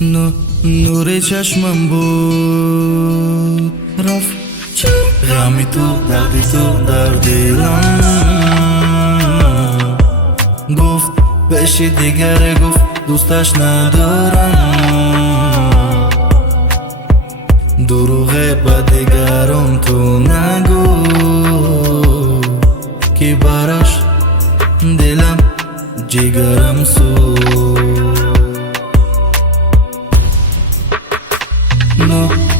نور چشمم بود رفت غمی تو دردی تو در دیلم گفت بشی دیگره گفت دوستش ندارم دروغه با دیگران تو نگو که براش دلم جگرم سو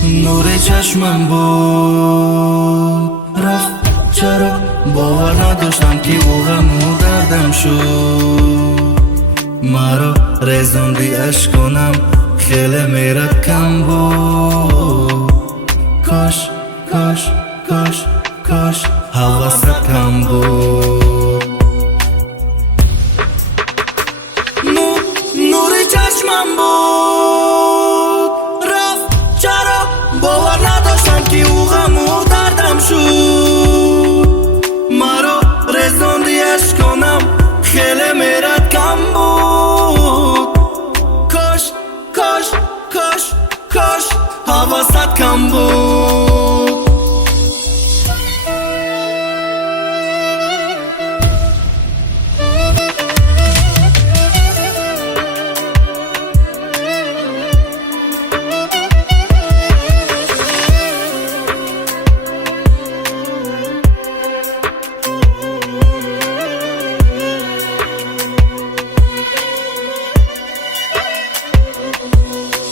نور چشمم بود رفت چرا باور نداشتم که او غم و دردم شد مرا رزوندی اشکانم خیلی میرد کم بود کاش کاش کاش کاش حواست کم بود نور چشمم بود رفت چرا باور نداشتم که او غم و دردم شد مرا رزوندی اشکانم خیلی میرد کم بود کاش کاش کاش کاش حواست کم بود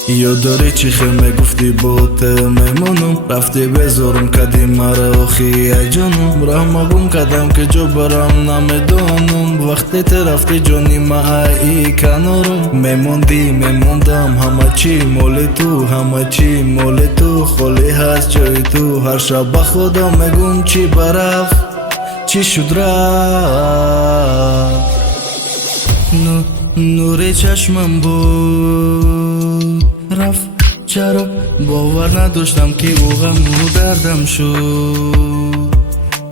یاد داری چی خیمه گفتی بوت میمونم رفتی بزارم کدی مرا آخی جانم رحمگم کدم که جو برم نمیدانم وقتی رفتی جانی ما ای کنارم میموندم همه چی مال تو همه چی مال تو خالی هست جای تو هر شب با خدا میگم چی برف چی شد رفت نور چشمم بود رفت چرا باور نداشتم که او غم و دردم شد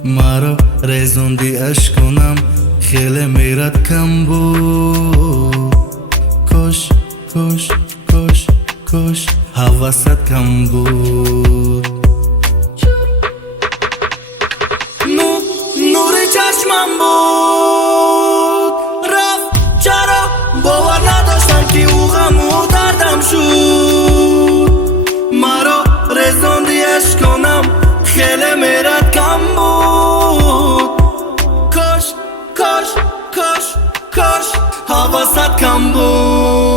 مرا رزوندی اشکانم خیلی میرد کم بود کاش کاش کاش کاش حواست کم بود نور چشمم بود رفت چرا باور نداشتم که او غم و دردم شد مرا رزوندی اشکانم خیلی میرد کم بود کاش کاش کاش کاش حواست کم بود